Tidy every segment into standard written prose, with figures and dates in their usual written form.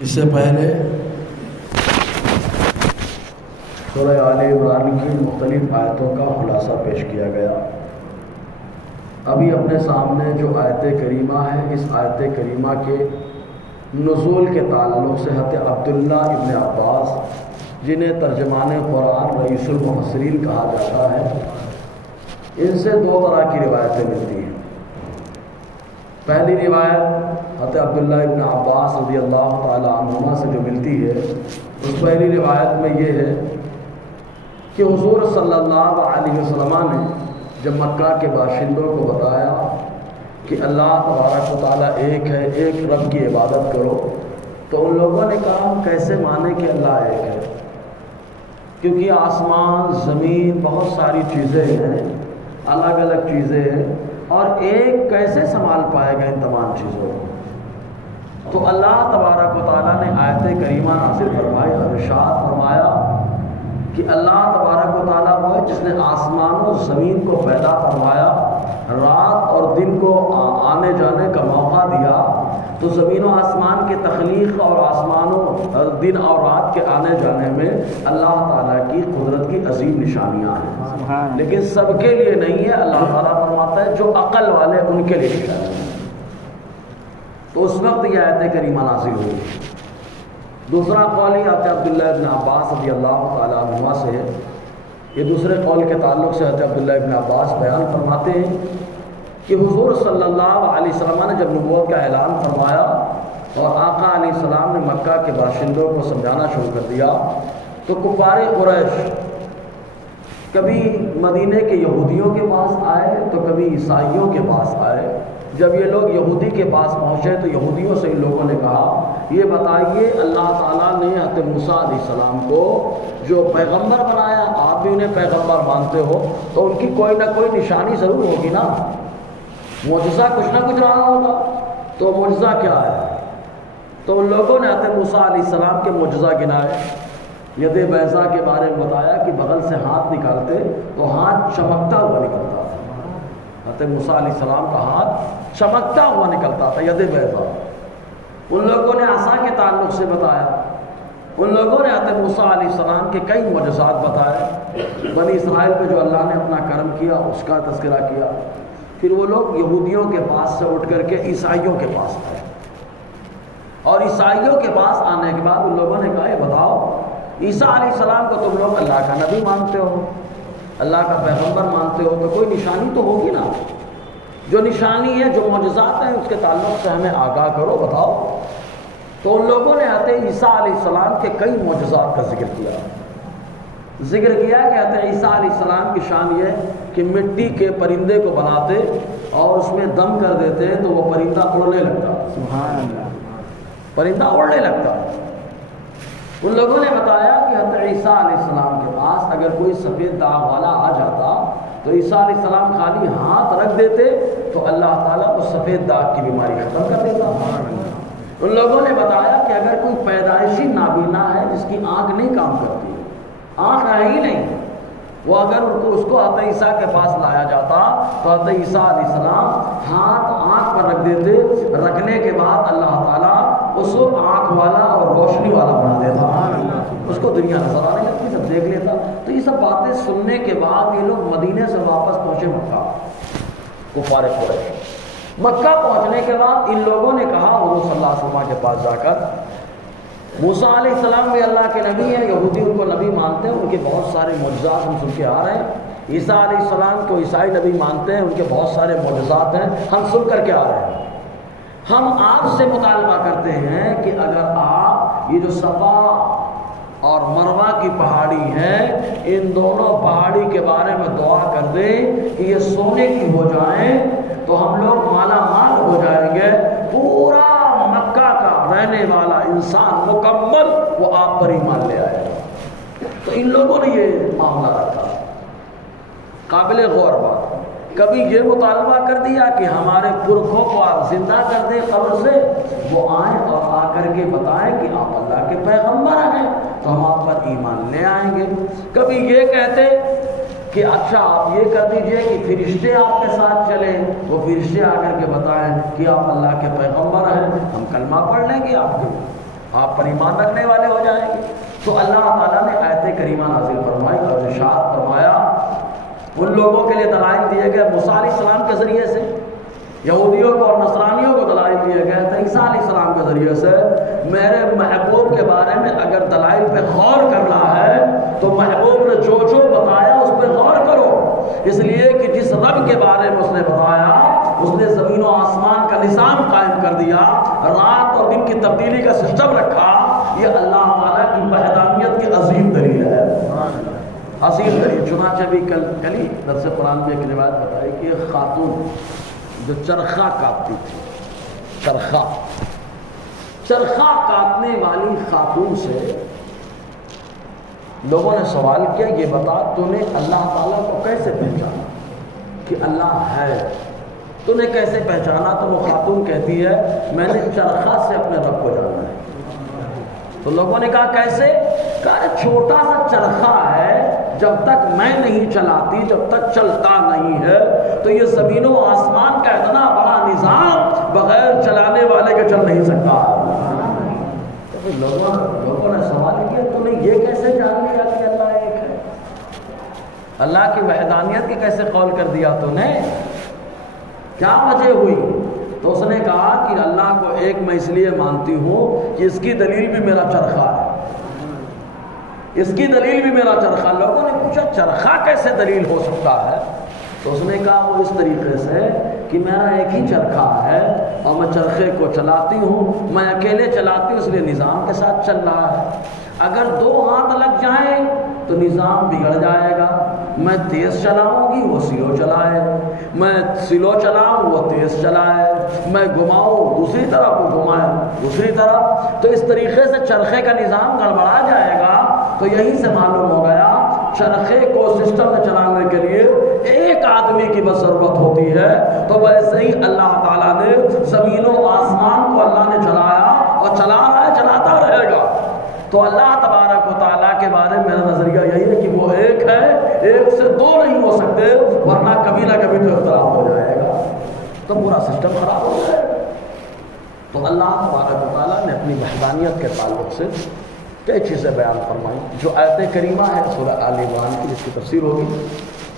اس سے پہلے سورہ آل عمران کی مختلف آیتوں کا خلاصہ پیش کیا گیا۔ ابھی اپنے سامنے جو آیت کریمہ ہے، اس آیت کریمہ کے نزول کے تعلق سے حضرت عبداللہ ابن عباس، جنہیں ترجمان قرآن رئیس المفسرین کہا جاتا ہے، ان سے دو طرح کی روایتیں ملتی ہیں۔ پہلی روایت حضرت عبداللہ ابن عباس رضی اللہ تعالی عنہما سے جو ملتی ہے، اس پہلی روایت میں یہ ہے کہ حضور صلی اللہ علیہ وسلم نے جب مکہ کے باشندوں کو بتایا کہ اللہ تبارک و تعالیٰ ایک ہے، ایک رب کی عبادت کرو، تو ان لوگوں نے کہا ہم کیسے مانیں کہ اللہ ایک ہے، کیونکہ آسمان، زمین، بہت ساری چیزیں ہیں، الگ الگ چیزیں ہیں، اور ایک کیسے سنبھال پائے گا ان تمام چیزوں کو؟ تو اللہ تبارک و تعالیٰ نے آیت کریمہ نازل فرمائی، ارشاد فرمایا کہ اللہ تبارک و تعالیٰ وہ ہے جس نے آسمان و زمین کو پیدا فرمایا، رات اور دن کو آنے جانے کا موقع دیا، تو زمین و آسمان کے تخلیق اور آسمان و دن اور رات کے آنے جانے میں اللہ تعالیٰ کی قدرت کی عظیم نشانیاں ہیں، لیکن سب کے لیے نہیں ہے۔ اللہ تعالیٰ فرماتا ہے جو عقل والے ان کے لیے نشانیاں ہیں۔ تو اس وقت یہ آیت کریمہ نازل ہوئی۔ دوسرا قول یہ حضرت عبداللہ ابن عباس رضی اللہ تعالیٰ عنہما سے ہے۔ یہ دوسرے قول کے تعلق سے حضرت عبداللہ ابن عباس بیان فرماتے ہیں کہ حضور صلی اللہ علیہ وسلم نے جب نبوت کا اعلان فرمایا اور آقا علیہ السلام نے مکہ کے باشندوں کو سمجھانا شروع کر دیا، تو کفار قریش کبھی مدینے کے یہودیوں کے پاس آئے تو کبھی عیسائیوں کے پاس آئے۔ جب یہ لوگ یہودی کے پاس پہنچے تو یہودیوں سے ان لوگوں نے کہا یہ بتائیے اللہ تعالیٰ نے حضرت موسیٰ علیہ السلام کو جو پیغمبر بنایا، آپ بھی انہیں پیغمبر مانتے ہو، تو ان کی کوئی نہ کوئی نشانی ضرور ہوگی نا، معجزہ کچھ نہ کچھ رہا ہوگا، تو معجزہ کیا ہے؟ تو ان لوگوں نے حضرت موسیٰ علیہ السلام کے معجزہ گنائے، ید بیضا کے بارے میں بتایا کہ بغل سے ہاتھ نکالتے تو ہاتھ چمکتا ہوا نکلتا تھا، حضرت موسیٰ علیہ السلام کا ہاتھ چمکتا ہوا نکلتا تھا، ید بیضا۔ ان لوگوں نے عصا کے تعلق سے بتایا، ان لوگوں نے حضرت موسیٰ علیہ السلام کے کئی معجزات بتائے، بنی اسرائیل پہ جو اللہ نے اپنا کرم کیا اس کا تذکرہ کیا۔ پھر وہ لوگ یہودیوں کے پاس سے اٹھ کر کے عیسائیوں کے پاس آئے، اور عیسائیوں کے پاس آنے کے بعد ان لوگوں نے کہا یہ بتاؤ عیسیٰ علیہ السلام کو تم لوگ اللہ کا نبی مانتے ہو، اللہ کا پیغمبر مانتے ہو، تو کوئی نشانی تو ہوگی نا، جو نشانی ہے، جو معجزات ہیں، اس کے تعلق سے ہمیں آگاہ کرو، بتاؤ۔ تو ان لوگوں نے حضرت عیسیٰ علیہ السلام کے کئی معجزات کا ذکر کیا کہ حضرت عیسیٰ علیہ السلام کی شان یہ کہ مٹی کے پرندے کو بناتے اور اس میں دم کر دیتے تو وہ پرندہ اڑنے لگتا، سبحان اللہ، پرندہ اڑنے لگتا۔ ان لوگوں نے بتایا کہ حضرت عیسیٰ علیہ السلام کے پاس اگر کوئی سفید داغ والا آ جاتا تو عیسیٰ علیہ السلام خالی ہاتھ رکھ دیتے تو اللہ تعالیٰ اس سفید داغ کی بیماری ختم کر دیتا۔ ان لوگوں نے بتایا کہ اگر کوئی پیدائشی نابینا ہے جس کی آنکھ نہیں کام کرتی، آنکھ ہے ہی نہیں، وہ اگر اس کو حضرت عیسیٰ کے پاس لایا جاتا تو حضرت عیسیٰ علیہ السلام ہاتھ آنکھ پر رکھ دیتے، رکھنے کے بعد اللہ تعالیٰ اس کو آنکھ والا اور روشنی والا بنا دیتا، اس کو دنیا نظر آنے لگتی، سب دیکھ لیتا۔ تو یہ سب باتیں سننے کے بعد یہ لوگ مدینے سے واپس پہنچے مکہ، کفار قریش۔ مکہ پہنچنے کے بعد ان لوگوں نے کہا حضور صلی اللہ علیہ وسلم کے پاس جا کر موسیٰ علیہ السلام بھی اللہ کے نبی ہیں، یہودی ان کو نبی مانتے ہیں، ان کے بہت سارے معجزات ہم سن کے آ رہے ہیں، عیسیٰ علیہ السلام کو عیسائی نبی مانتے ہیں، ان کے بہت سارے معجزات ہیں، ہم سن کر کے آ رہے ہیں۔ ہم آپ سے مطالبہ کرتے ہیں کہ اگر آپ یہ جو صفا اور مروہ کی پہاڑی ہیں، ان دونوں پہاڑی کے بارے میں دعا کر دیں کہ یہ سونے کی ہو جائیں تو ہم لوگ مالا مال ہو جائیں گے، پورا مکہ کا رہنے والا انسان مکمل وہ آپ پر ایمان لے آئے گا۔ تو ان لوگوں نے یہ معاملہ رکھا، قابل غور بات۔ کبھی یہ مطالبہ کر دیا کہ ہمارے پرکھوں کو آپ زندہ کر دیں قبر سے، وہ آئیں اور آ کر کے بتائیں کہ آپ اللہ کے پیغمبر ہیں تو ہم آپ پر ایمان لے آئیں گے۔ کبھی یہ کہتے کہ اچھا آپ یہ کر دیجئے کہ فرشتے آپ کے ساتھ چلیں، وہ فرشتے آ کر کے بتائیں کہ آپ اللہ کے پیغمبر ہیں، ہم کلمہ پڑھ لیں گے آپ کے۔ آپ پر ایمان رکھنے والے ہو جائیں گے۔ تو اللہ تعالیٰ نے آیت کریمہ نازل فرمائی اور ارشاد فرمایا ان لوگوں کے لیے دلائل دیے گئے موسیٰ علیہ السلام کے ذریعے سے، یہودیوں کو اور نصرانیوں کو دلائل دیے گئے تھے عیسیٰ علیہ السلام کے ذریعے سے۔ میرے محبوب کے بارے میں اگر دلائل پہ غور کرنا ہے تو محبوب نے جو جو بتایا اس پہ غور کرو، اس لیے کہ جس رب کے بارے میں اس نے بتایا اس نے زمین و آسمان کا نظام قائم کر دیا، رات اور دن کی تبدیلی کا سسٹم رکھا، یہ اللہ تعالیٰ کی وحدانیت کی عظیم دلیل ہے، عظیم دلیل۔ چنانچہ بھی کل ہی درس قرآن میں ایک روایت بتائی کہ ایک خاتون جو چرخہ کاٹتی تھی، چرخہ کاٹنے والی خاتون سے لوگوں نے سوال کیا یہ بتا تو نے اللہ تعالیٰ کو کیسے پہچانا کہ اللہ ہے، تو نے کیسے پہچانا؟ تو وہ خاتون کہتی ہے میں نے چرخہ سے اپنے رب کو جانا ہے۔ تو لوگوں نے کہا کیسے؟ کہا چھوٹا سا چرخہ ہے، جب تک میں نہیں چلاتی، جب تک چلتا نہیں ہے، تو یہ زمین و آسمان کا اتنا بڑا نظام بغیر چلانے والے کے چل نہیں سکتا۔ تو لوگوں نے سوال کیا تو نے یہ کیسے جان لیا کہ اللہ ایک ہے؟ اللہ کی وحدانیت کی کیسے قول کر دیا تو نے؟ کیا وجہ ہوئی؟ تو اس نے کہا کہ اللہ کو ایک میں اس لیے مانتی ہوں کہ اس کی دلیل بھی میرا چرخہ ہے، اس کی دلیل بھی میرا چرخہ۔ لوگوں نے پوچھا چرخہ کیسے دلیل ہو سکتا ہے؟ تو اس نے کہا وہ اس طریقے سے کہ میرا ایک ہی چرخہ ہے اور میں چرخے کو چلاتی ہوں، میں اکیلے چلاتی ہوں اس لیے نظام کے ساتھ چل رہا ہے۔ اگر دو ہاتھ لگ جائیں تو نظام بگڑ جائے گا، میں تیز چلاؤں گی وہ سلو چلائے، میں سلو چلاؤں وہ تیز چلائے، میں گھماؤں دوسری طرف وہ گھمائے دوسری طرف، تو اس طریقے سے چرخے کا نظام گڑبڑا جائے گا۔ تو یہیں سے معلوم ہو گیا چرخے کو سسٹم میں چلانے کے لیے ایک آدمی کی بس ضرورت ہوتی ہے، تو ویسے ہی اللہ تعالیٰ نے زمین و آسمان کو اللہ نے چلایا اور چلا رہا ہے، چلاتا رہے گا۔ تو اللہ تبارک و تعالیٰ کے بارے میں میرا نظریہ یہی ہے کہ وہ ایک ہے، ایک سے دو نہیں ہو سکتے، ورنہ کبھی نہ کبھی تو اختلاف ہو جائے گا، تو پورا سسٹم خراب ہو جائے گا۔ تو اللہ تبارک و تعالیٰ نے اپنی وحدانیت کے تعلق سے کئی چیزیں بیان فرمائی۔ جو آیت کریمہ ہے سورہ آل عمران کی، جس کی تفسیر ہوگی،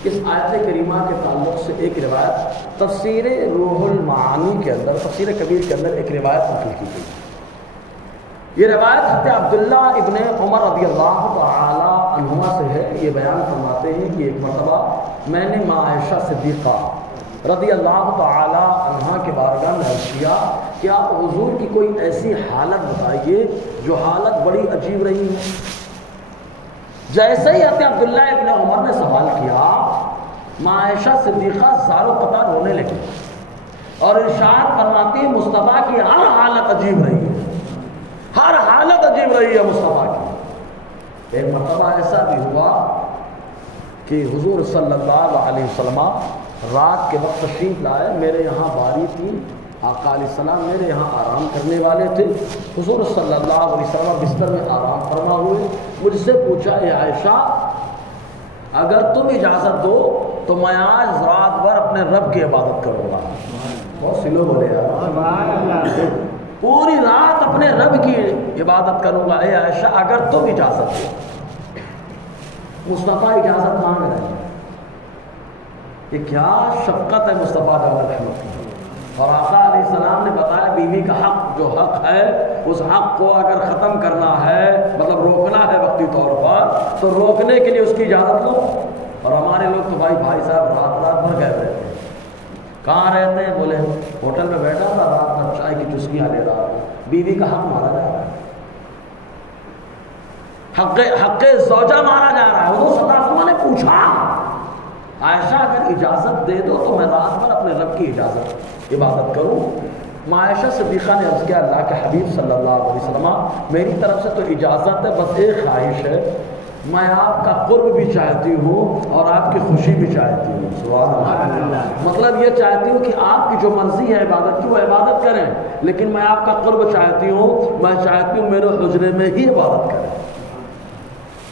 اس آیت کریمہ کے تعلق سے ایک روایت تفسیر روح المعانی کے اندر، تفسیر کبیر کے اندر ایک روایت نقل کی گئی۔ یہ روایت حضرت عبداللہ ابن عمر رضی اللہ تعالی عنہما سے ہے۔ یہ بیان فرماتے ہیں کہ ایک مرتبہ میں نے ماں عائشہ صدیقہ رضی اللہ تعالی عنہا کے بارگاہ میں عرض کیا کہ آپ حضور کی کوئی ایسی حالت بتائیے جو حالت بڑی عجیب رہی ہے۔ جیسے ہی حضرت عبداللہ ابن عمر نے سوال کیا، ماں عائشہ صدیقہ زار و قطار رونے لگی اور ارشاد فرماتی ہے مصطفیٰ کی ہر حالت عجیب رہی ہے، ہر حالت عجیب رہی ہے مصطفیٰ کی۔ ایک مرتبہ ایسا بھی ہوا کہ حضور صلی اللہ علیہ وسلم رات کے وقت تشریف لائے، میرے یہاں باری تھی، آقا علیہ السلام میرے یہاں آرام کرنے والے تھے۔ حضور صلی اللہ علیہ وسلم بستر میں آرام فرما ہوئے، مجھ سے پوچھا اے عائشہ اگر تم اجازت دو تو میں آج رات بھر اپنے رب کی عبادت کروں گا۔ بہت سلو بولے یار، پوری رات اپنے رب کی عبادت کروں گا اے عائشہ اگر تم اجازت دو۔ مصطفیٰ اجازت مانگ رہے ہیں، یہ کیا شفقت ہے مصطفیٰ علیہ رحمت۔ اور آقا علیہ السلام نے بتایا بیوی کا حق جو حق ہے، اس حق کو اگر ختم کرنا ہے مطلب روکنا ہے وقتی طور پر، تو روکنے کے لیے اس کی اجازت لو۔ اور ہمارے لوگ تو بھائی صاحب رات بھر گئے رہتے ہیں۔ کہاں رہتے ہیں؟ بولے ہوٹل میں بیٹھا تھا، رات بھر چائے کی چسکیاں لے رہا ہوں۔ بیوی کا حق مارا جا رہا ہے، حق زوجہ مارا جا رہا ہے۔ حضور صلی اللہ علیہ وسلم نے پوچھا عائشہ اگر اجازت دے دو تو میں رات بھر اپنے رب کی عبادت کروں۔ ماں عائشہ صدیقہ نے عرض کیا اللہ کے حبیب صلی اللہ علیہ وسلم میری طرف سے تو اجازت ہے، بس ایک خواہش ہے، میں آپ کا قرب بھی چاہتی ہوں اور آپ کی خوشی بھی چاہتی ہوں۔ سبحان اللہ، مطلب یہ چاہتی ہوں کہ آپ کی جو مرضی ہے عبادت کی وہ عبادت کریں، لیکن میں آپ کا قرب چاہتی ہوں، میں چاہتی ہوں میرے حجرے میں ہی عبادت کریں،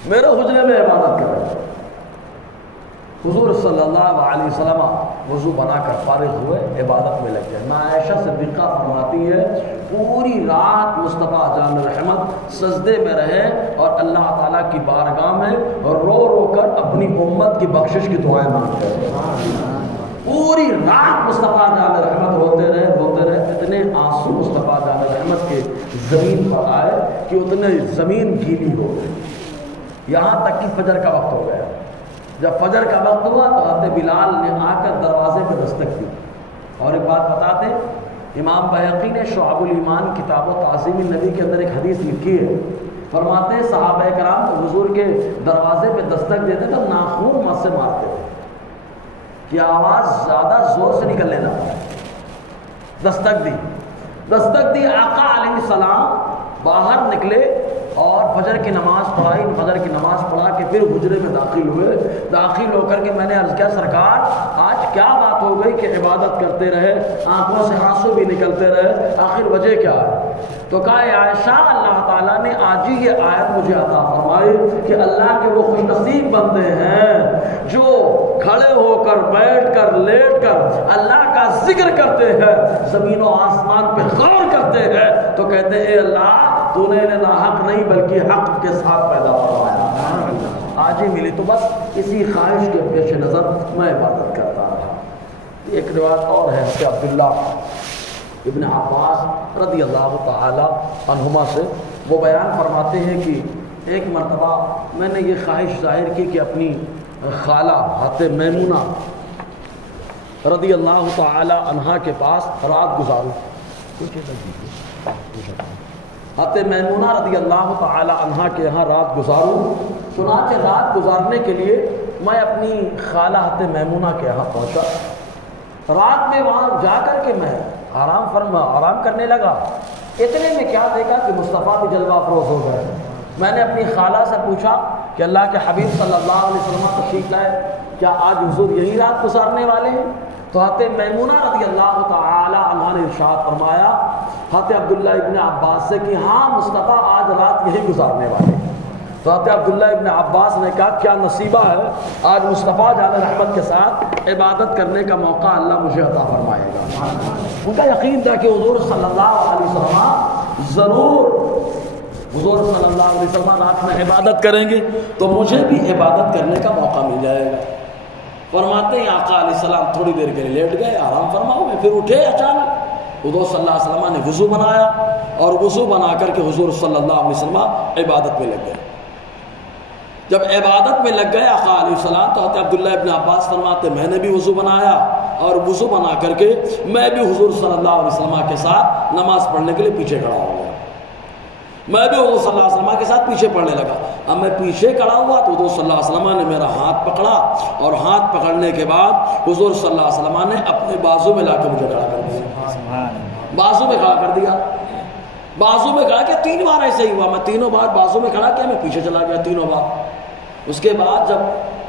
میرے حجرے میں عبادت کریں۔ حضور صلی اللہ علیہ وسلم وضو بنا کر فارغ ہوئے، عبادت میں لگ گئے۔ ماں عائشہ صدیقہ فرماتی ہے پوری رات مصطفیٰ جان رحمت سجدے میں رہے اور اللہ تعالیٰ کی بارگاہ میں رو رو کر اپنی امت کی بخشش کی دعائیں مانگتے رہے۔ پوری رات مصطفیٰ جان رحمت روتے رہے، اتنے آنسو مصطفیٰ جان رحمت کے زمین پر آئے کہ اتنے زمین گیلی ہو گئی، یہاں تک کہ فجر کا وقت ہو گیا۔ جب فجر کا وقت ہوا تو حضرت بلال نے آ کر دروازے پہ دستک دی۔ اور ایک بات بتا دیں، امام بہقی نے شعب الایمان کتاب و تعظیم النبی کے اندر ایک حدیث لکھی ہے، فرماتے ہیں صحابہ کرام تو حضور کے دروازے پہ دستک دیتے تو ناخون مت سے مارتے تھے کہ آواز زیادہ زور سے نکلنے لگا۔ دستک دی، آقا علیہ السلام باہر نکلے اور فجر کی نماز پڑھائی، فجر کی نماز پڑھا کے پھر حجرے میں داخل ہوئے۔ داخل ہو کر کے میں نے عرض کیا سرکار آج کیا بات ہو گئی کہ عبادت کرتے رہے، آنکھوں سے آنسو بھی نکلتے رہے، آخر وجہ کیا ہے؟ تو کہا اے عائشہ اللہ تعالیٰ نے آج ہی یہ آیت مجھے عطا فرمائی کہ اللہ کے وہ خوش نصیب بندے ہیں جو کھڑے ہو کر، بیٹھ کر، لیٹ کر اللہ کا ذکر کرتے ہیں، زمین و آسمان پہ غور کرتے ہیں تو کہتے ہیں اے اللہ تو نے نہ حق نہیں بلکہ حق کے ساتھ پیدا فرمایا، آج ہی ملی۔ تو بس اسی خواہش کے پیش نظر میں عبادت کرتا رہا۔ ایک روایت اور ہے کہ عبداللہ ابن عباس رضی اللہ تعالی عنہما سے، وہ بیان فرماتے ہیں کہ ایک مرتبہ میں نے یہ خواہش ظاہر کی کہ اپنی خالہ حضرت میمونہ رضی اللہ تعالی عنہا کے پاس رات گزاروں۔ حضرت میمونہ رضی اللہ تعالی عنہا کے یہاں رات گزاروں۔ چنانچہ رات گزارنے کے لیے میں اپنی خالہ حضرت میمونہ کے یہاں پہنچا۔ رات میں وہاں جا کر کے میں آرام کرنے لگا۔ اتنے میں کیا دیکھا کہ مصطفیٰ بھی جلوہ افروز ہو گئے۔ میں نے اپنی خالہ سے پوچھا کہ اللہ کے حبیب صلی اللہ علیہ وسلم تشریف لائے، کیا آج حضور یہی رات گزارنے والے ہیں؟ تو حضرت میمونہ رضی اللہ تعالی عنہا نے ارشاد فرمایا حضرت عبداللہ ابن عباس سے کہ ہاں مصطفیٰ آج رات یہی گزارنے والے ہیں۔ تو حضرت عبداللہ ابن عباس نے کہا کیا نصیبہ ہے، آج مصطفیٰ جان رحمت کے ساتھ عبادت کرنے کا موقع اللہ مجھے عطا فرمائے گا۔ ان کا یقین تھا کہ حضور صلی اللہ علیہ وسلم ضرور، حضور صلی اللہ علیہ وسلم رات میں عبادت کریں گے تو مجھے بھی عبادت کرنے کا موقع مل جائے گا۔ فرماتے ہیں آقا علیہ السلام تھوڑی دیر کے لیے لیٹ گئے، آرام فرماؤ میں، پھر اٹھے اچانک حضور صلی اللہ علیہ وسلم نے وضو بنایا اور وضو بنا کر کے حضور صلی اللہ علیہ وسلم عبادت میں لگ گئے۔ جب عبادت میں لگ گئے آقا علیہ السلام تو حضرت عبداللہ ابن عباس فرماتے میں نے بھی وضو بنایا اور وضو بنا کر کے میں بھی حضور صلی اللہ علیہ وسلم کے ساتھ نماز پڑھنے کے لیے پیچھے کھڑا ہو گیا۔ میں بھی حضور صلی اللہ علیہ وسلم کے ساتھ پیچھے پڑھنے لگا۔ اب میں پیچھے کھڑا ہوا تو حضور صلی اللہ علیہ وسلم نے میرا ہاتھ پکڑا اور ہاتھ پکڑنے کے بعد حضور صلی اللہ علیہ وسلم نے اپنے بازو میں لا کے مجھے کھڑا کر دیا، بازو میں کھڑا کر دیا، بازو میں کھڑا کیا۔ 3 بار ایسے ہی ہوا، میں تینوں بار بازو میں کھڑا کیا، میں پیچھے چلا گیا تینوں بار۔ اس کے بعد جب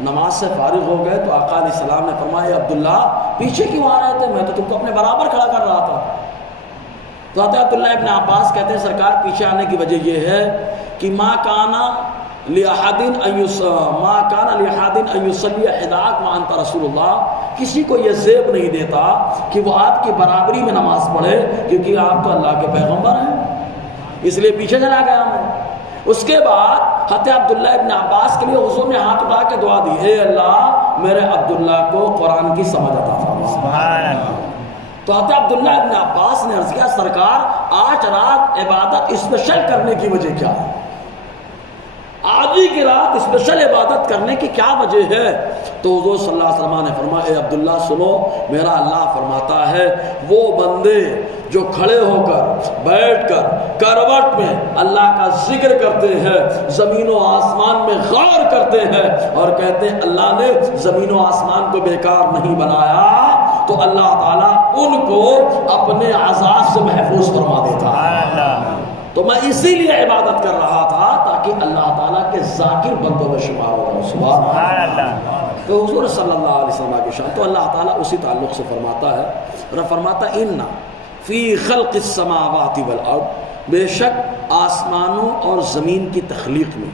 نماز سے فارغ ہو گئے تو آقا علیہ السلام نے فرمایا عبداللہ پیچھے کیوں آ رہے تھے، میں تو تم کو اپنے برابر کھڑا کر رہا تھا۔ تو حضرت عبداللہ ابن عباس کہتے ہیں سرکار پیچھے آنے کی وجہ یہ ہے کہ ما کان لأحد ان یصلی حداک وانت رسول اللہ، کسی کو یہ زیب نہیں دیتا کہ وہ آپ کی برابری میں نماز پڑھے کیونکہ آپ تو اللہ کے پیغمبر ہیں، اس لیے پیچھے چلا گیا میں۔ اس کے بعد حضرت عبداللہ ابن عباس کے لیے حضور نے ہاتھ اٹھا کے دعا دی، اے اللہ میرے عبداللہ کو قرآن کی سمجھ عطا فرما۔ سبحان اللہ۔ تو حضرت عبداللہ ابن عباس نے عرض کیا سرکار آج رات عبادت اسپیشل کرنے کی وجہ کیا ہے، آج ہی کی رات اسپیشل عبادت کرنے کی کیا وجہ ہے؟ تو حضور صلی اللہ علیہ وسلم نے فرمایا اے عبداللہ سنو، میرا اللہ فرماتا ہے وہ بندے جو کھڑے ہو کر، بیٹھ کر، کروٹ میں اللہ کا ذکر کرتے ہیں، زمین و آسمان میں غور کرتے ہیں اور کہتے ہیں اللہ نے زمین و آسمان کو بیکار نہیں بنایا، تو اللہ تعالیٰ ان کو اپنے عذاب سے محفوظ فرما دیتا ہے۔ تو میں اسی لیے عبادت کر رہا تھا تاکہ اللہ تعالیٰ کے ذاکر بندوں میں شمار ہو۔ سبحان اللہ۔ تو حضور صلی اللہ علیہ وسلم کی شان تو اللہ تعالیٰ اسی تعلق سے فرماتا ہے، فرماتا ان فی خلق السماوات والارض، بے شک آسمانوں اور زمین کی تخلیق میں،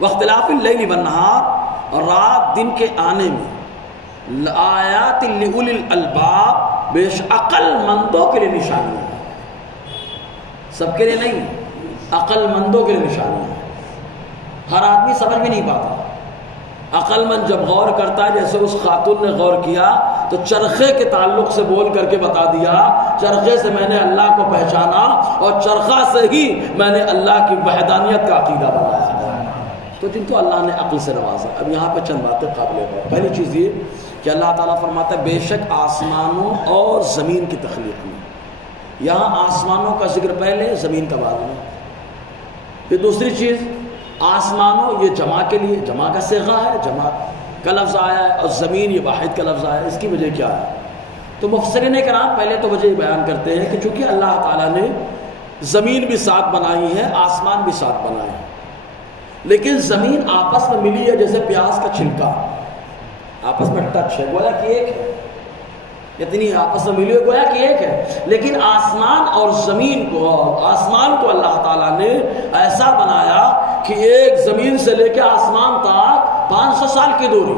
واختلاف اللیل والنہار، اور رات دن کے آنے میں لآیات لأولی الالباب بے شک عقل مندوں کے لیے نشانی ہے، سب کے لیے نہیں، عقل مندوں کے لیے نشانی ہے۔ ہر آدمی سمجھ بھی نہیں پاتا۔ عقل مند جب غور کرتا ہے، جیسے اس خاتون نے غور کیا تو چرخے کے تعلق سے بول کر کے بتا دیا، چرخے سے میں نے اللہ کو پہچانا اور چرخہ سے ہی میں نے اللہ کی وحدانیت کا عقیدہ بنایا ہے۔ تو جن کو اللہ نے عقل سے نوازا۔ اب یہاں پہ چند باتیں قابل غور۔ پہلی چیز یہ کہ اللہ تعالیٰ فرماتا ہے بے شک آسمانوں اور زمین کی تخلیق میں، یہاں آسمانوں کا ذکر پہلے، زمین کا بعد میں۔ پھر دوسری چیز، آسمانوں یہ جمع کے لیے، جمع کا صیغہ ہے، جمع کا لفظ آیا ہے، اور زمین یہ واحد کا لفظ آیا ہے۔ اس کی وجہ کیا ہے؟ تو مفسرین کرام پہلے تو وجہ بیان کرتے ہیں کہ چونکہ اللہ تعالیٰ نے زمین بھی ساتھ بنائی ہے، آسمان بھی ساتھ بنائے ہیں، لیکن زمین آپس میں ملی ہے جیسے پیاز کا چھلکا، آپس میں ٹچ ہے، گویا کہ ایک ہے، اتنی آپس میں ملی ہے گویا کہ ایک ہے۔ لیکن آسمان اور زمین کو، آسمان کو اللہ تعالیٰ نے ایسا بنایا کہ ایک زمین سے لے کے آسمان تک 500 سال کی دوری،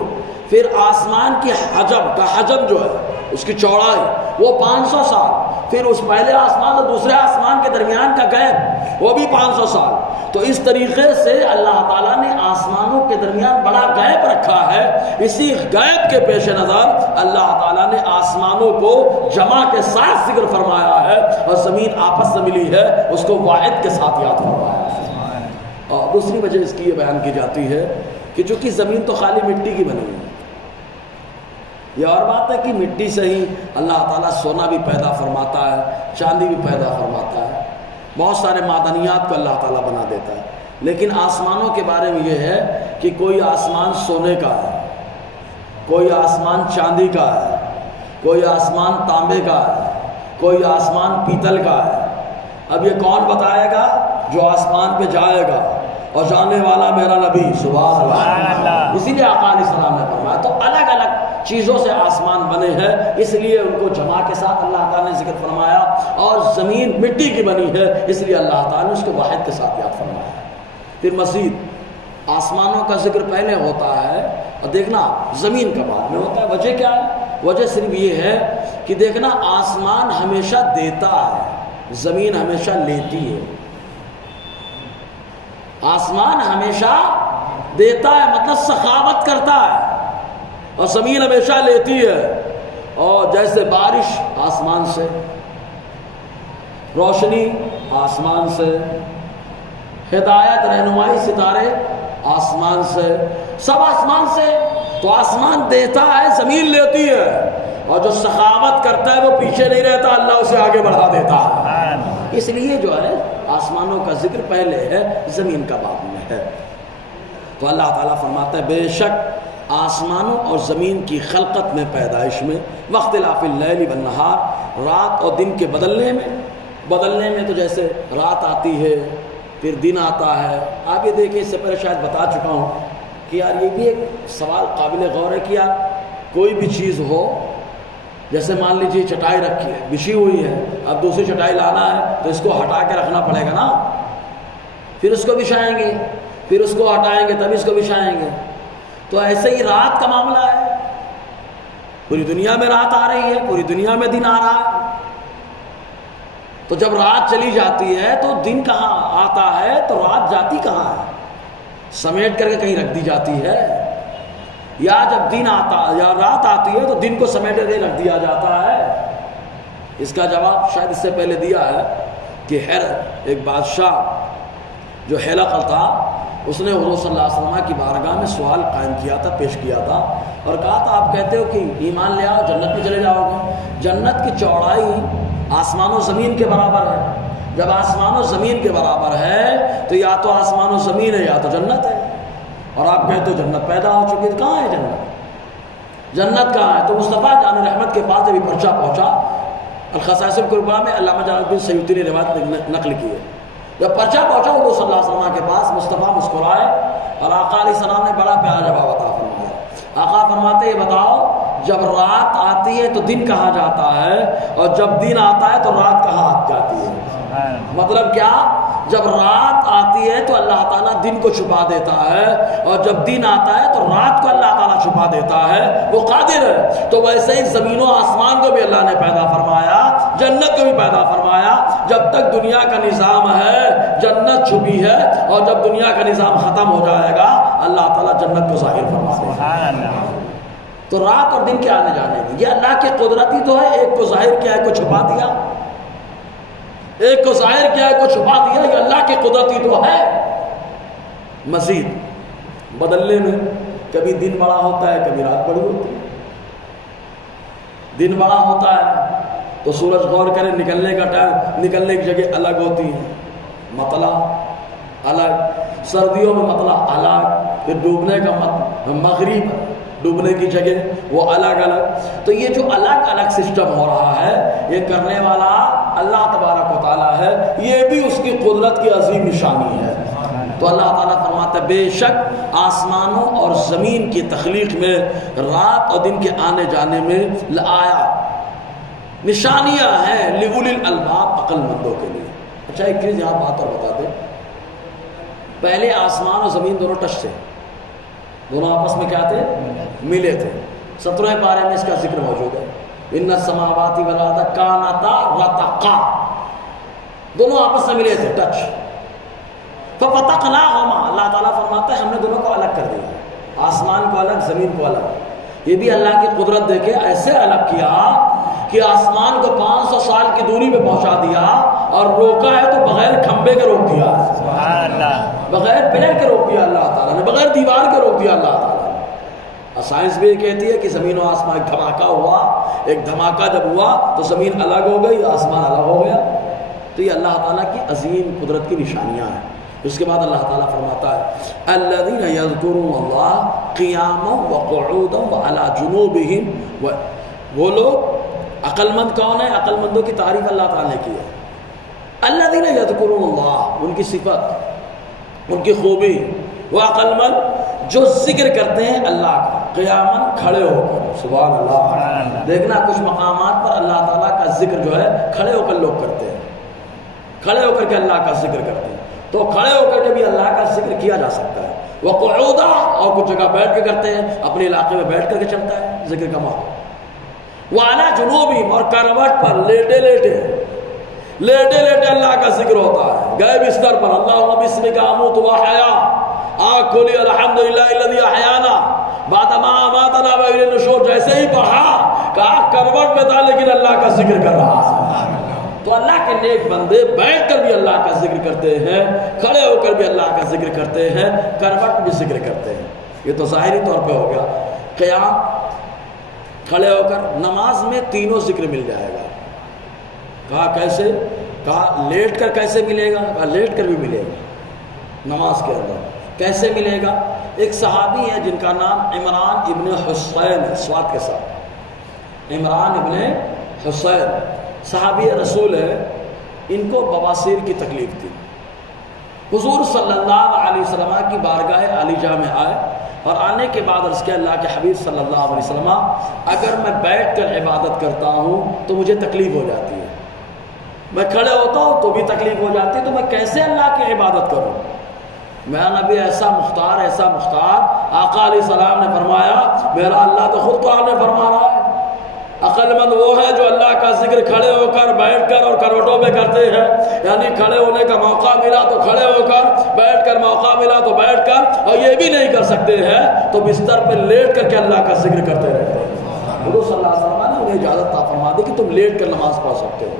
پھر آسمان کی حجم جو ہے اس کی چوڑائی وہ 500 سال، پھر اس پہلے آسمان اور دوسرے آسمان کے درمیان کا گیپ وہ بھی 500 سال۔ تو اس طریقے سے اللہ تعالیٰ نے آسمانوں کے درمیان بڑا گیپ رکھا ہے۔ اسی گیپ کے پیش نظر اللہ تعالیٰ نے آسمانوں کو جمع کے ساتھ ذکر فرمایا ہے، اور زمین آپس سے ملی ہے اس کو واحد کے ساتھ یاد فرمایا ہے۔ اور دوسری وجہ اس کی یہ بیان کی جاتی ہے کہ چونکہ زمین تو خالی مٹی کی بنی ہے، یہ اور بات ہے کہ مٹی سے ہی اللہ تعالیٰ سونا بھی پیدا فرماتا ہے، چاندی بھی پیدا فرماتا ہے، بہت سارے معدنیات کو اللہ تعالیٰ بنا دیتا ہے۔ لیکن آسمانوں کے بارے میں یہ ہے کہ کوئی آسمان سونے کا ہے، کوئی آسمان چاندی کا ہے، کوئی آسمان تانبے کا ہے، کوئی آسمان پیتل کا ہے۔ اب یہ کون بتائے گا؟ جو آسمان پہ جائے گا، اور جانے والا میرا نبی سبحان اللہ۔ اسی لیے آقا علیہ السلام نے فرمایا تو الگ الگ چیزوں سے آسمان بنے ہیں، اس لیے ان کو جمع کے ساتھ اللہ تعالیٰ نے ذکر فرمایا، اور زمین مٹی کی بنی ہے اس لیے اللہ تعالیٰ نے اس کو واحد کے ساتھ یاد فرمایا۔ پھر مزید آسمانوں کا ذکر پہلے ہوتا ہے اور دیکھنا زمین کا بعد میں ہوتا ہے۔ وجہ کیا ہے؟ وجہ صرف یہ ہے کہ دیکھنا آسمان ہمیشہ دیتا ہے، زمین ہمیشہ لیتی ہے۔ آسمان ہمیشہ دیتا ہے مطلب سخاوت کرتا ہے، اور زمین ہمیشہ لیتی ہے۔ اور جیسے بارش آسمان سے، روشنی آسمان سے، ہدایت رہنمائی ستارے آسمان سے، سب آسمان سے۔ تو آسمان دیتا ہے، زمین لیتی ہے، اور جو سخاوت کرتا ہے وہ پیچھے نہیں رہتا، اللہ اسے آگے بڑھا دیتا ہے۔ اس لیے جو ہے آسمانوں کا ذکر پہلے ہے، زمین کا بعد میں ہے۔ تو اللہ تعالیٰ فرماتا ہے بے شک آسمانوں اور زمین کی خلقت میں، پیدائش میں، واختلاف اللیل والنہار، رات اور دن کے بدلنے میں تو جیسے رات آتی ہے پھر دن آتا ہے۔ آپ یہ دیکھیں، اس سے پہلے شاید بتا چکا ہوں کہ یار یہ بھی ایک سوال قابل غور ہے کہ یار کوئی بھی چیز ہو، جیسے مان لیجیے چٹائی رکھی ہے، بچھی ہوئی ہے، اب دوسری چٹائی لانا ہے تو اس کو ہٹا کے رکھنا پڑے گا نا، پھر اس کو بچھائیں گے، پھر اس کو ہٹائیں گے تب اس کو بچھائیں گے۔ تو ایسے ہی رات کا معاملہ ہے، پوری دنیا میں رات آ رہی ہے، پوری دنیا میں دن آ رہا ہے۔ تو جب رات چلی جاتی ہے تو دن کہاں آتا ہے، تو رات جاتی کہاں ہے؟ سمیٹ کر کے کہیں رکھ دی جاتی ہے، یا جب دن آتا یا رات آتی ہے تو دن کو سمیٹ کر کے رکھ دیا جاتا ہے؟ اس کا جواب شاید اس سے پہلے دیا ہے کہ ایک بادشاہ جو ہرقل تھا، اس نے حضور صلی اللہ علیہ وسلم کی بارگاہ میں سوال قائم کیا تھا، پیش کیا تھا، اور کہا تھا آپ کہتے ہو کہ ایمان لے آؤ جنت میں چلے جاؤ گے۔ جنت کی چوڑائی آسمان و زمین کے برابر ہے۔ جب آسمان و زمین کے برابر ہے تو یا تو آسمان و زمین ہے یا تو جنت ہے، اور آپ کہتے ہو جنت پیدا ہو چکی، تو کہاں ہے جنت؟ جنت کہاں ہے؟ تو مصطفیٰ جان رحمت کے پاس جب یہ پرچہ پہنچا، الخصائص الکبریٰ میں علامہ جلال الدین سیوطی نے روایت نقل کی ہے، جب پرچہ پہنچا حضور صلی اللہ علیہ وسلم کے پاس، مصطفیٰ مسکرائے اور آقا علیہ السلام نے بڑا پیارا جواب عطا فرمایا۔ آقا فرماتے یہ بتاؤ جب رات آتی ہے تو دن کہاں جاتا ہے، اور جب دن آتا ہے تو رات کہاں جاتی ہے؟ مطلب کیا جب رات آتی ہے تو اللہ تعالیٰ دن کو چھپا دیتا ہے، اور جب دن آتا ہے تو رات کو اللہ تعالیٰ چھپا دیتا ہے، وہ قادر ہے۔ تو ویسے ہی زمین و آسمان کو بھی اللہ نے پیدا فرمایا، جنت کو بھی پیدا فرمایا۔ جب تک دنیا کا نظام ہے جنت چھپی ہے، اور جب دنیا کا نظام ختم ہو جائے گا اللہ تعالیٰ جنت کو ظاہر فرما دے گا۔ تو رات اور دن کے آنے جانے کی یہ اللہ کی قدرت ہی تو ہے، ایک کو ظاہر کیا ہے کو چھپا دیا، ایک کو ظاہر کیا ہے کو چھپا دیا، یہ اللہ کی قدرت ہی تو ہے۔ مزید بدلنے میں کبھی دن بڑا ہوتا ہے کبھی رات بڑی ہوتی ہے۔ دن بڑا ہوتا ہے تو سورج غور کرے نکلنے کا ٹائم، نکلنے کی جگہ الگ ہوتی ہے، مطلع الگ، سردیوں میں مطلع الگ، پھر ڈوبنے کا مغرب ڈوبنے کی جگہ وہ الگ الگ۔ تو یہ جو الگ الگ سسٹم ہو رہا ہے یہ کرنے والا اللہ تبارک و تعالیٰ ہے، یہ بھی اس کی قدرت کی عظیم نشانی ہے۔ تو اللہ تعالیٰ فرماتا ہے بے شک آسمانوں اور زمین کی تخلیق میں، رات اور دن کے آنے جانے میں لآیات، نشانیاں ہیں لأولی الالباب، عقل مندوں کے لیے۔ اچھا ایک چیز یہاں بات اور بتا دیں، پہلے آسمان اور زمین دونوں ٹچ تھے، دونوں آپس میں کیا تھے؟ ملے تھے۔ 17ویں پارے میں اس کا ذکر موجود ہے، ان السماوات والارض کانتا رتقا، دونوں آپس میں ملے تھے، ٹچ۔ ففتقناہما، اللہ تعالیٰ فرماتا ہے ہم نے دونوں کو الگ کر دیا، آسمان کو الگ زمین کو الگ۔ یہ بھی اللہ کی قدرت دیکھے، ایسے الگ کیا کہ آسمان کو 500 سال کی دوری پہ پہنچا دیا، اور روکا ہے تو بغیر کھمبے کے روک دیا، بغیر پلر کے روک دیا اللہ تعالیٰ نے، بغیر دیوار کے روک دیا اللہ تعالیٰ نے۔ اور سائنس بھی یہ کہتی ہے کہ زمین و آسمان ایک دھماکہ ہوا، ایک دھماکہ جب ہوا تو زمین الگ ہو گئی، آسمان الگ ہو گیا۔ تو یہ اللہ تعالیٰ کی عظیم قدرت کی نشانیاں ہیں۔ اس کے بعد اللہ تعالیٰ فرماتا ہے الذین یذکرون اللہ قیاما وقعودا وعلی جنوبہم، وہ لوگ عقل مند کون ہیں؟ عقل مندوں کی تعریف اللہ تعالیٰ نے کی ہے۔ الذین یذکرون اللہ، ان کی صفت، ان کی خوبی، وہ عقل مند جو ذکر کرتے ہیں اللہ کا قیاماً کھڑے ہو کر۔ سبحان اللہ، دیکھنا کچھ مقامات پر اللہ تعالیٰ کا ذکر جو ہے کھڑے ہو کر لوگ کرتے ہیں، کھڑے ہو کر کے اللہ کا ذکر کرتے ہیں۔ تو کھڑے ہو کر کے بھی اللہ کا ذکر کیا جا سکتا ہے، وقعودا، اور کچھ جگہ بیٹھ کے کرتے ہیں، اپنے علاقے میں بیٹھ کر کے چلتا ہے ذکر کا ماحول۔ وعلی جنوبہم، اور کروٹ پر لیٹے لیٹے اللہ کا ذکر ہوتا ہے، گئے بستر پر اللہم بسمک اموت واحیا، آنکھ کھولی الحمدللہ الذی احیانا بعد ما اماتنا والیہ النشور، جیسے ہی پڑھا کہا کروٹ پہ تھا لیکن اللہ کا ذکر کر رہا ہے۔ تو اللہ کے نیک بندے بیٹھ کر بھی اللہ کا ذکر کرتے ہیں، کھڑے ہو کر بھی اللہ کا ذکر کرتے ہیں، کروٹ بھی ذکر کرتے ہیں۔ یہ تو ظاہری طور پہ ہو گیا قیام، کھڑے ہو کر۔ نماز میں تینوں ذکر مل جائے گا۔ کہا کیسے؟ کہا لیٹ کر کیسے ملے گا؟ کہا لیٹ کر بھی ملے گا نماز کے اندر۔ کیسے ملے گا؟ ایک صحابی ہے جن کا نام عمران ابن حسین ہے، سواد کے ساتھ، عمران ابن حسین، صحابی رسول ہے، ان کو بواسیر کی تکلیف تھی۔ حضور صلی اللہ علیہ وسلم کی بارگاہ عالیہ میں آئے، اور آنے کے بعد عرض کیا اللہ کے حبیب صلی اللہ علیہ وسلم اگر میں بیٹھ کر عبادت کرتا ہوں تو مجھے تکلیف ہو جاتی ہے، میں کھڑے ہوتا ہوں تو بھی تکلیف ہو جاتی ہے، تو میں کیسے اللہ کی عبادت کروں؟ میرا نبی ایسا مختار آقا علیہ السلام نے فرمایا میرا اللہ تو خود قرآن میں فرما رہا ہے، عقل مند وہ ہے جو اللہ کا ذکر کھڑے ہو کر، بیٹھ کر اور کروٹوں پہ کرتے ہیں، یعنی کھڑے ہونے کا موقع ملا تو کھڑے ہو کر، بیٹھ کر موقع ملا تو بیٹھ کر، اور یہ بھی نہیں کر سکتے ہیں تو بستر پہ لیٹ کر کے اللہ کا ذکر کرتے رہتے ہیں۔ حضور صلی اللہ علیہ وسلم نے انہیں اجازت عطا فرما دی کہ تم لیٹ کر نماز پڑھ سکتے ہو،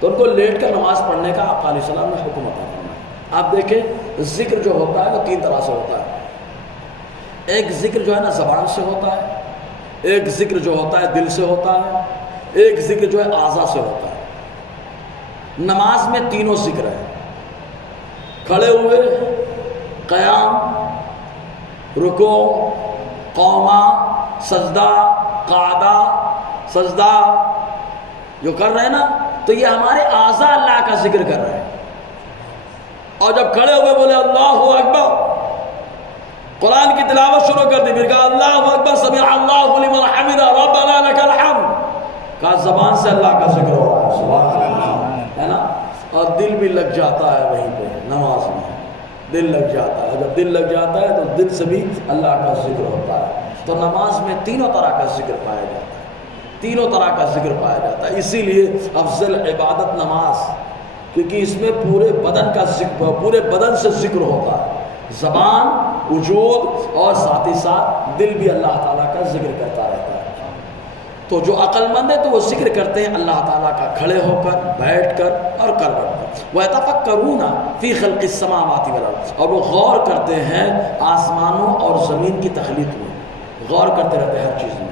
تو ان کو لیٹ کر نماز پڑھنے کا آقا علیہ السلام نے حکم عطا فرمایا۔ آپ دیکھیں ذکر جو ہوتا ہے وہ تین طرح سے ہوتا ہے، ایک ذکر جو ہے نا زبان سے ہوتا ہے، ایک ذکر جو ہوتا ہے دل سے ہوتا ہے، ایک ذکر جو ہے اعضاء سے ہوتا ہے۔ نماز میں تینوں ذکر ہے، کھڑے ہوئے، قیام، رکوع، قوما، سجدہ، قعدہ، سجدہ جو کر رہے ہیں نا، تو یہ ہمارے اعضاء اللہ کا ذکر کر رہے ہیں۔ اور جب کھڑے ہوئے بولے اللہ اکبر، قرآن کی تلاوت شروع کر دی، پھر کہا اللہ اکبر سمع اللہ لمن حمدہ ربنا لک الحمد، کہا زبان سے اللہ کا ذکر ہو رہا ہے، سبحان اللہ، ہے نا۔ اور دل بھی لگ جاتا ہے وہیں پہ نماز میں، دل لگ جاتا ہے. جب دل لگ جاتا ہے تو دل سے بھی اللہ کا ذکر ہوتا ہے. تو نماز میں تینوں طرح کا ذکر پایا جاتا ہے، تینوں طرح کا ذکر پایا جاتا ہے. اسی لیے افضل عبادت نماز، کیونکہ اس میں پورے بدن کا ذکر، پورے بدن سے ذکر ہوتا ہے، زبان، وجود اور ساتھ ہی ساتھ دل بھی اللہ تعالیٰ کا ذکر کرتا رہتا ہے. تو جو عقل مند ہے تو وہ ذکر کرتے ہیں اللہ تعالیٰ کا کھڑے ہو کر، بیٹھ کر اور کروٹ پر. وَيَتَفَكَّرُونَ فِي خَلْقِ السَّمَاوَاتِ وَالْأَرْضِ، اور وہ غور کرتے ہیں آسمانوں اور زمین کی تخلیق میں، غور کرتے رہتے ہیں ہر چیز میں.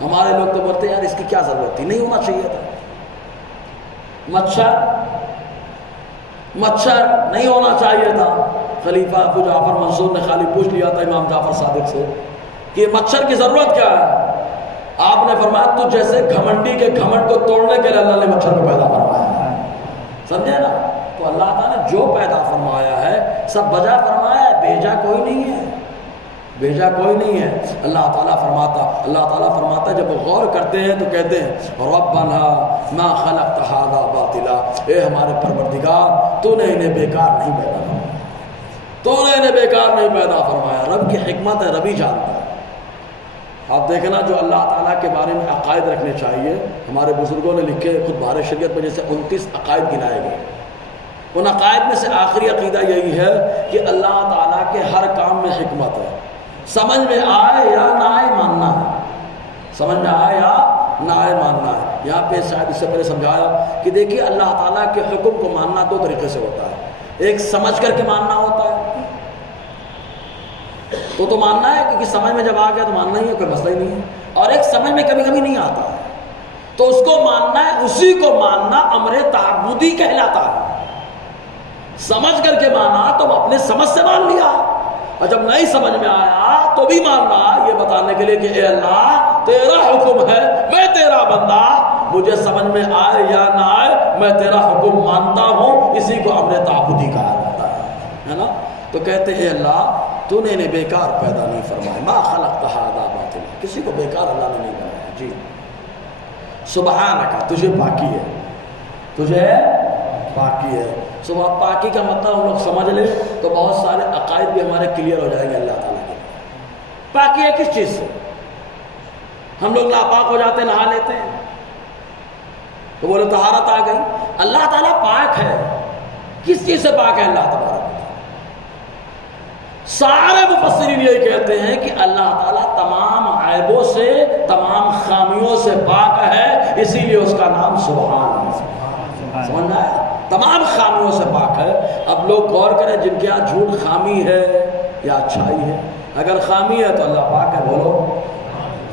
ہمارے لوگ تو بولتے ہیں یار اس کی کیا ضرورت تھی، نہیں ہونا چاہیے تھا. مچھر نہیں ہونا چاہیے تھا. خلیفہ ابو جعفر منصور نے خالی پوچھ لیا تھا امام جعفر صادق سے کہ یہ مچھر کی ضرورت کیا ہے. آپ نے فرمایا تو جیسے گھمنڈی کے گھمنڈ کو توڑنے کے لیے اللہ نے مچھر کو پیدا فرمایا ہے. سمجھے نا؟ تو اللہ تعالیٰ نے جو پیدا فرمایا ہے سب بجا فرمایا ہے، بھیجا کوئی نہیں ہے، بھیجا کوئی نہیں ہے. اللہ تعالیٰ فرماتا ہے جب وہ غور کرتے ہیں تو کہتے ہیں ربنا ما خلقت هذا باطلا، اے ہمارے پروردگار تو نے انہیں بیکار نہیں پیدا فرمایا، تو نے انہیں بیکار نہیں پیدا فرمایا. رب کی حکمت ہے، رب ہی جانتا ہے. آپ دیکھنا جو اللہ تعالیٰ کے بارے میں عقائد رکھنے چاہیے، ہمارے بزرگوں نے لکھے خود بہار شریعت میں جیسے 29 عقائد گنائے گئے. ان عقائد میں سے آخری عقیدہ یہی ہے کہ اللہ تعالیٰ کے ہر کام میں حکمت ہے. سمجھ میں آئے یا نہ آئے ماننا ہے، سمجھ میں آئے یا نہ آئے ماننا ہے. یہاں پہ شاید اس سے پہلے سمجھایا کہ دیکھیے اللہ تعالیٰ کے حکم کو ماننا دو طریقے سے ہوتا ہے. ایک سمجھ کر کے ماننا ہوتا ہے، تو ماننا ہے کیونکہ سمجھ میں جب آ گیا تو ماننا ہی ہے، کوئی مسئلہ ہی نہیں ہے. اور ایک سمجھ میں کبھی کبھی نہیں آتا ہے تو اس کو ماننا ہے. اسی کو ماننا امر تعبدی کہلاتا ہے. سمجھ کر کے مانا تو اپنے سمجھ سے مان لیا، اور جب نہیں سمجھ میں آیا تو بھی ماننا، یہ بتانے کے لیے کہ اے اللہ تیرا حکم ہے، میں تیرا بندہ، مجھے سمجھ میں آئے یا نہ آئے میں تیرا حکم مانتا ہوں. اسی کو امر تعبدی کہا جاتا ہے نا. تو کہتے ہیں اے اللہ تو نے انہیں بیکار پیدا نہیں فرمایا، ما خلقت هذا باطلا، کسی کو بیکار اللہ نے نہیں بنایا. جی سبحانک، تجھے پاکی ہے، تجھے پاکی ہے. صبح پاکی کا مطلب ہم لوگ سمجھ لیں تو بہت سارے عقائد بھی ہمارے کلیئر ہو جائیں گے. اللہ تعالیٰ کے پاکی ہے کس چیز سے؟ ہم لوگ ناپاک ہو جاتے ہیں، نہا لیتے ہیں تو بولے طہارت آ گئی. اللہ تعالیٰ پاک ہے. کس چیز سے پاک ہے اللہ تبارک؟ سارے مفسرین یہی کہتے ہیں کہ اللہ تعالیٰ تمام عیبوں سے، تمام خامیوں سے پاک ہے، اسی لیے اس کا نام سبحان ہے. سمجھ آیا؟ تمام خامیوں سے پاک ہے. اب لوگ غور کریں جن کے یہاں جھوٹ خامی ہے یا اچھائی ہے. اگر خامی ہے تو اللہ پاک ہے، بولو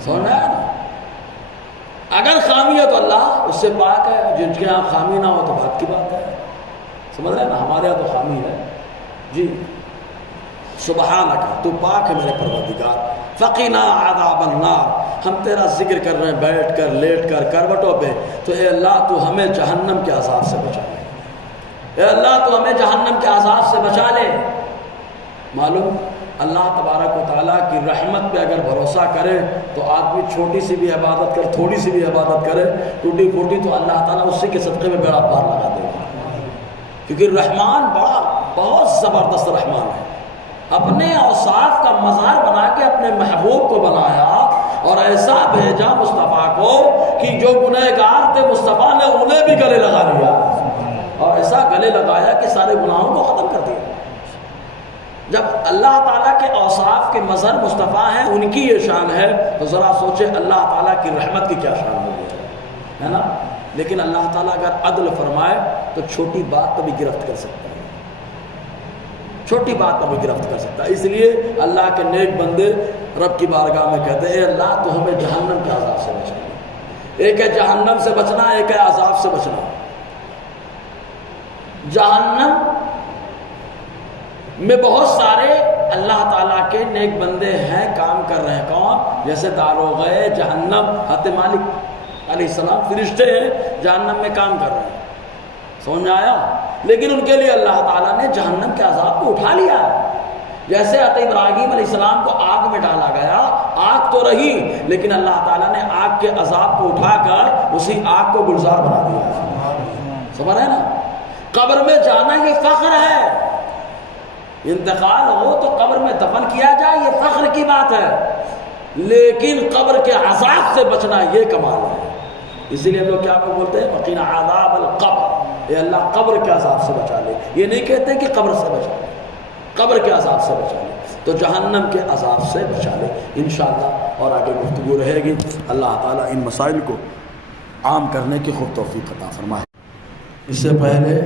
سمجھ آیا نا. اگر خامی ہے تو اللہ اس سے پاک ہے. جن کے یہاں خامی نہ ہو تو بات کی بات ہے. سمجھ رہے ہیں نا؟ ہمارے یہاں تو خامی ہے. جی سبحانک، تو پاک ہے میرے پروردگار. فقنا عذاب النار، ہم تیرا ذکر کر رہے ہیں بیٹھ کر، لیٹ کر، کروٹوں پہ. تو اے اللہ تو ہمیں جہنم کے عذاب سے بچا لے. اے اللہ تو ہمیں جہنم کے عذاب سے بچا لے. معلوم اللہ تبارک و تعالیٰ کی رحمت پہ اگر بھروسہ کرے تو آدمی چھوٹی سی بھی عبادت کر، تھوڑی سی بھی عبادت کرے، ٹوٹی پھوٹی، تو اللہ تعالیٰ اسی کے صدقے میں بیڑا پار لگا دے گا. کیونکہ رحمان بہت زبردست رحمان ہے. اپنے اوصاف کا مظہر بنا کے اپنے محبوب کو بنایا اور ایسا بھیجا مصطفیٰ کو کہ جو گنہگار تھے مصطفیٰ نے انہیں بھی گلے لگا لیا، اور ایسا گلے لگایا کہ سارے گناہوں کو ختم کر دیا. جب اللہ تعالیٰ کے اوصاف کے مظہر مصطفیٰ ہیں، ان کی یہ شان ہے، تو ذرا سوچے اللہ تعالیٰ کی رحمت کی کیا شان ہوگی، ہے نا. لیکن اللہ تعالیٰ اگر عدل فرمائے تو چھوٹی بات کو بھی گرفت کر سکتا ہے، چھوٹی بات کو بھی گرفت کر سکتا ہے. اس لیے اللہ کے نیک بندے رب کی بارگاہ میں کہتے ہیں اے اللہ تو ہمیں جہنم کے عذاب سے بچنا. ایک ہے جہنم سے بچنا، ایک ہے عذاب سے بچنا. جہنم میں بہت سارے اللہ تعالیٰ کے نیک بندے ہیں، کام کر رہے ہیں. کون؟ جیسے داروغے جہنم حضرت مالک علیہ السلام فرشتے ہیں، جہنم میں کام کر رہے ہیں. سمجھ آیا؟ لیکن ان کے لیے اللہ تعالیٰ نے جہنم کے عذاب کو اٹھا لیا. جیسے حضرت ابراہیم علیہ السلام کو آگ میں ڈالا گیا، آگ تو رہی لیکن اللہ تعالیٰ نے آگ کے عذاب کو اٹھا کر اسی آگ کو گلزار بنا دیا. سمجھ رہے ہیں نا؟ قبر میں جانا یہ فخر ہے، انتقال ہو تو قبر میں دفن کیا جائے یہ فخر کی بات ہے، لیکن قبر کے عذاب سے بچنا یہ کمال ہے۔ اسی لیے ہم لوگ کیا بولتے ہیں وقنا عذاب القبر، اے اللہ قبر کے عذاب سے بچا لے، یہ نہیں کہتے کہ قبر سے بچا لے، قبر کے عذاب سے بچا لے تو جہنم کے عذاب سے بچا لے انشاءاللہ۔ اور آگے گفتگو رہے گی، اللہ تعالیٰ ان مسائل کو عام کرنے کی خوب توفیق عطا فرمائے۔ اس سے پہلے